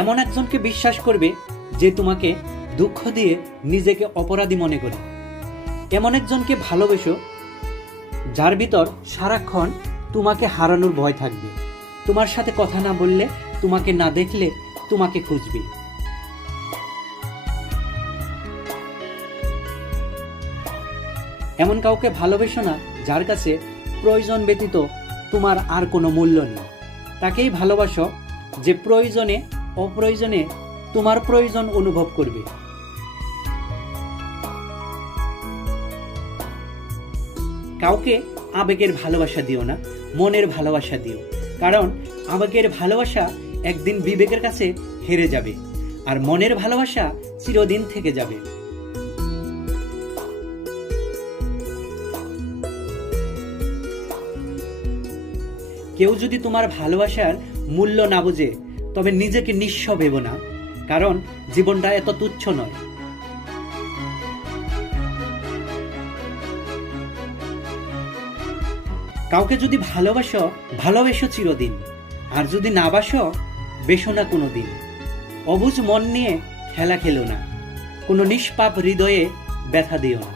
এমন একজনকে বিশ্বাস করবে যে তোমাকে দুঃখ দিয়ে নিজেকে অপরাধী মনে করে। এমন একজনকে ভালোবেসো যার ভিতর সারাক্ষণ তোমাকে হারানোর ভয় থাকবে, তোমার সাথে কথা না বললে, তোমাকে না দেখলে তোমাকে খুঁজবে। এমন কাউকে ভালোবেসো না যার কাছে প্রয়োজন ব্যতীত তোমার আর কোনো মূল্য নেই। তাকেই ভালোবাসো যে প্রয়োজনে অপ্রয়োজনে তোমার প্রয়োজন অনুভব করবে। কাউকে আবেগের ভালোবাসা দিও না, মনের ভালোবাসা দিও। কারণ আবেগের ভালোবাসা একদিন বিবেকের কাছে হেরে যাবে, আর মনের ভালোবাসা চিরদিন থেকে যাবে। কেউ যদি তোমার ভালোবাসার মূল্য না বোঝে তবে নিজেকে নিঃস্ব ভেবো না, কারণ জীবনটা এত তুচ্ছ নয়। কাউকে যদি ভালোবেসো চিরদিন, আর যদি না বাসো বেসো না কোনোদিন। অবুঝ মন নিয়ে খেলা খেলো না, কোনো নিষ্পাপ হৃদয়ে ব্যথা দিও না।